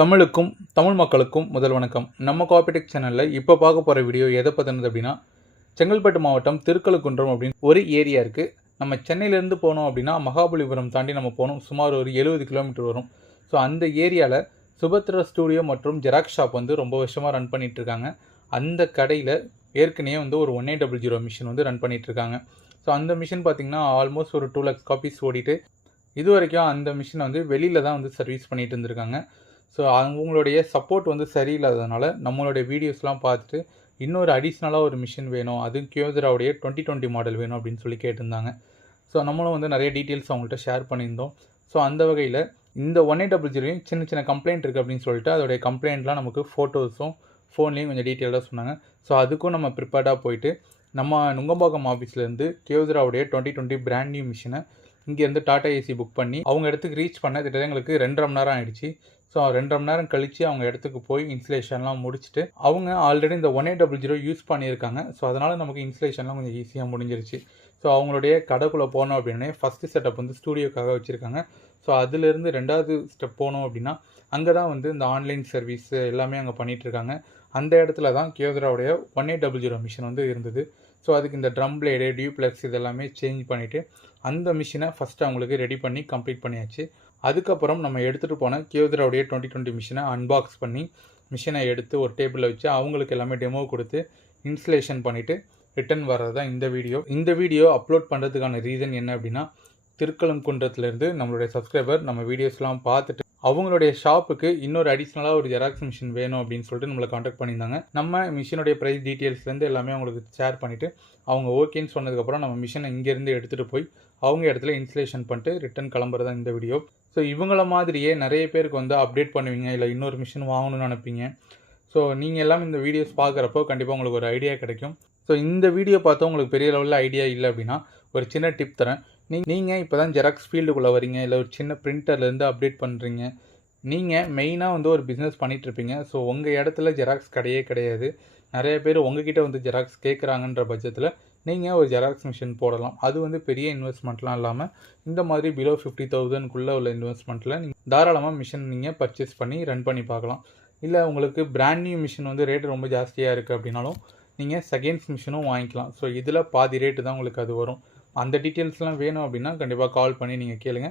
தமிழுக்கும் தமிழ் மக்களுக்கும் முதல் வணக்கம். நம்ம காப்பிடெக் சேனலில் இப்போ பார்க்க போகிற வீடியோ எதை பற்றினது அப்படின்னா, செங்கல்பட்டு மாவட்டம் திருக்கழுக்குன்றம் அப்படின்னு ஒரு ஏரியா இருக்குது. நம்ம சென்னையிலேருந்து போனோம் அப்படின்னா மகாபலிபுரம் தாண்டி நம்ம போனோம். சுமார் ஒரு 70 கிலோமீட்டர் வரும். ஸோ அந்த ஏரியாவில் சுபத்ரா ஸ்டூடியோ மற்றும் ஜெராக்ஸ் ஷாப் ரொம்ப வருஷமாக ரன் பண்ணிகிட்ருக்காங்க. அந்த கடையில் ஏற்கனவே ஒரு 1800 மிஷின் ரன் பண்ணிகிட்ருக்காங்க. ஸோ அந்த மிஷின் பார்த்திங்கன்னா ஆல்மோஸ்ட் ஒரு 2 lakhs காப்பீஸ் ஓடிட்டு இது வரைக்கும் அந்த மிஷினை வெளியில் தான் சர்வீஸ் பண்ணிகிட்டு இருந்திருக்காங்க. ஸோ அவங்களுடைய சப்போர்ட் சரியில்லாததுனால நம்மளுடைய வீடியோஸ்லாம் பார்த்துட்டு இன்னொரு அடிஷ்னலாக ஒரு மிஷின் வேணும், அதுவும் கியோசராவுடைய 2020 மாடல் வேணும் அப்படின்னு சொல்லி கேட்டிருந்தாங்க. ஸோ நம்மளும் நிறைய டீட்டெயில்ஸ் அவங்கள்ட்ட ஷேர் பண்ணியிருந்தோம். ஸோ அந்த வகையில் இந்த 1800 சின்ன சின்ன கம்ப்ளைண்ட் இருக்குது அப்படின்னு சொல்லிட்டு அதோடைய கம்ப்ளைண்ட்லாம் நமக்கு ஃபோட்டோஸும் ஃபோன்லேயும் கொஞ்சம் டீட்டெயிலாக சொன்னாங்க. ஸோ அதுக்கும் நம்ம ப்ரிப்பேர்டாக போயிட்டு நம்ம நுங்கம்பாக்கம் ஆஃபீஸ்லேருந்து கியோசராவுடைய 2020 பிராண்ட் நியூ மிஷினை இங்கேருந்து டாடா ஏசி புக் பண்ணி அவங்க இடத்துக்கு ரீச் பண்ண கிட்டத்தட்ட எங்களுக்கு 2.5 மணி நேரம் ஆகிடுச்சு. ஸோ 2.5 மணி நேரம் கழித்து அவங்க இடத்துக்கு போய் இன்ஸ்டலேஷன்லாம் முடிச்சுட்டு அவங்க ஆல்ரெடி இந்த 1800 யூஸ் பண்ணியிருக்காங்க. ஸோ அதனால் நமக்கு இன்ஸ்டலேஷன்லாம் கொஞ்சம் ஈஸியாக முடிஞ்சிருச்சு. ஸோ அவங்களுடைய கடைக்குள்ளே போனோம் அப்படின்னே ஃபஸ்ட்டு செட்டப் ஸ்டூடியோக்காக வச்சுருக்காங்க. ஸோ அதுலேருந்து 2வது ஸ்டெப் போனோம் அப்படின்னா அங்கே தான் இந்த ஆன்லைன் சர்வீஸ் எல்லாமே அங்கே பண்ணிகிட்ருக்காங்க. அந்த இடத்துல தான் கியோசராவுடைய 1800 மிஷின் இருந்தது. ஸோ அதுக்கு இந்த ட்ரம் பிளேடு, டியூப்ளெக்ஸ் இதெல்லாமே சேஞ்ச் பண்ணிவிட்டு அந்த மிஷினை ஃபஸ்ட்டு அவங்களுக்கு ரெடி பண்ணி கம்ப்ளீட் பண்ணியாச்சு. அதுக்கப்புறம் நம்ம எடுத்துகிட்டு போன கியோசராவுடைய 2020 மிஷினை அன்பாக்ஸ் பண்ணி மிஷினை எடுத்து ஒரு டேபிளில் வச்சு அவங்களுக்கு எல்லாமே டெமோ கொடுத்து இன்ஸ்டலேஷன் பண்ணிவிட்டு ரிட்டன் வர்றது தான் இந்த வீடியோ. இந்த வீடியோ அப்லோட் பண்ணுறதுக்கான ரீசன் என்ன அப்படின்னா, திருக்கழுக்குன்றத்துலேருந்து நம்மளுடைய சப்ஸ்கிரைபர் நம்ம வீடியோஸ்லாம் பார்த்துட்டு அவங்களுடைய ஷாப்புக்கு இன்னொரு அடிஷ்னலாக ஒரு ஜெராக்ஸ் மிஷின் வேணும் அப்படின்னு சொல்லிட்டு நம்மளை காண்டாக்ட் பண்ணியிருந்தாங்க. நம்ம மிஷினுடைய ப்ரைஸ் டீட்டெயில்ஸ்லேருந்து எல்லாமே அவங்களுக்கு ஷேர் பண்ணிவிட்டு அவங்க ஓகேன்னு சொன்னதுக்கப்புறம் நம்ம மிஷினை இங்கேருந்து எடுத்துகிட்டு போய் அவங்க இடத்துல இன்ஸ்டலேஷன் பண்ணிட்டு ரிட்டன் கிளம்புறது தான் இந்த வீடியோ. ஸோ இவங்கள மாதிரியே நிறைய பேருக்கு அப்டேட் பண்ணுவீங்க, இல்லை இன்னொரு மிஷின் வாங்கணும்னு நினைப்பீங்க. ஸோ நீங்கள் எல்லாம் இந்த வீடியோஸ் பார்க்குறப்போ கண்டிப்பாக உங்களுக்கு ஒரு ஐடியா கிடைக்கும். ஸோ இந்த வீடியோ பார்த்தா உங்களுக்கு பெரிய லெவலில் ஐடியா இல்லை அப்படின்னா ஒரு சின்ன டிப் தரேன். நீங்கள் இப்போ தான் ஜெராக்ஸ் ஃபீல்டுக்குள்ளே வரீங்க, இல்லை ஒரு சின்ன பிரிண்டர்லேருந்து அப்டேட் பண்ணுறீங்க, நீங்கள் மெயினாக ஒரு பிஸ்னஸ் பண்ணிகிட்ருப்பீங்க. ஸோ உங்கள் இடத்துல ஜெராக்ஸ் கிடையாது. நிறைய பேர் உங்ககிட்ட ஜெராக்ஸ் கேட்குறாங்கன்ற பட்சத்தில் நீங்கள் ஒரு ஜெராக்ஸ் மிஷின் போடலாம். அது பெரிய இன்வெஸ்ட்மெண்ட்லாம் இல்லாமல் இந்த மாதிரி பிலோ 50,000க்குள்ளே உள்ள இன்வெஸ்ட்மெண்ட்டில் நீங்கள் தாராளமாக மிஷின் நீங்கள் பர்ச்சேஸ் பண்ணி ரன் பண்ணி பார்க்கலாம். இல்லை உங்களுக்கு பிராண்ட் நியூ மிஷின் ரேட்டு ரொம்ப ஜாஸ்தியாக இருக்குது அப்படின்னாலும் நீங்கள் செகண்ட்ஸ் மிஷினும் வாங்கிக்கலாம். ஸோ இதில் பாதி ரேட்டு தான் உங்களுக்கு அது வரும். அந்த டீட்டெயில்ஸ்லாம் வேணும் அப்படின்னா கண்டிப்பாக கால் பண்ணி நீங்கள் கேளுங்க,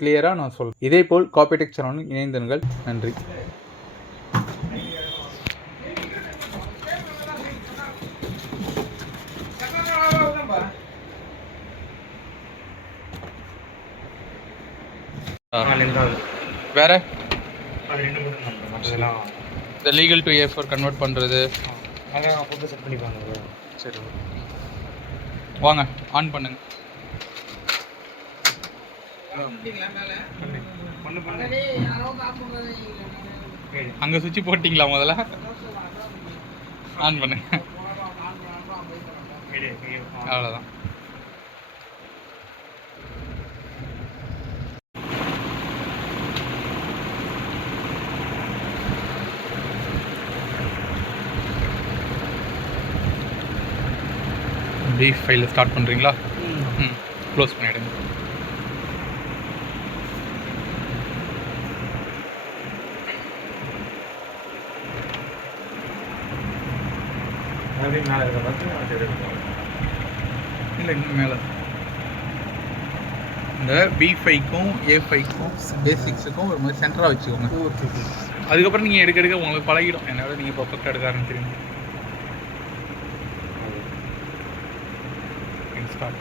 கிளியராக நான் சொல்கிறேன். இதேபோல் காப்பிடெக் சேனலுடன் இணைந்திருங்கள். நன்றி. வேற இந்த லீகல் டு ஏ4 கன்வெர்ட் பண்ணுறது செட் பண்ணிப்பாங்க. சரி, வாங்க ஆன் பண்ணுங்க. அங்கே சுவிட்ச் போட்டிங்களா? முதல்ல ஆன் பண்ணுங்க. அவ்வளோதான். பீஃப் ஃபைலில் ஸ்டார்ட் பண்ணுறீங்களா? க்ளோஸ் பண்ணிவிடுங்க. இல்லை, இன்னும் மேலே இந்த B5க்கும் A5க்கும் A6க்கும் ஒரு மாதிரி சென்டராக வச்சுக்கோங்க. அதுக்கப்புறம் நீங்கள் எடுக்க உங்களுக்கு பழகிடும். என்னோட நீங்கள் பர்ஃபெக்டாக எடுக்க ஆரம்பிச்சிருங்க. Start.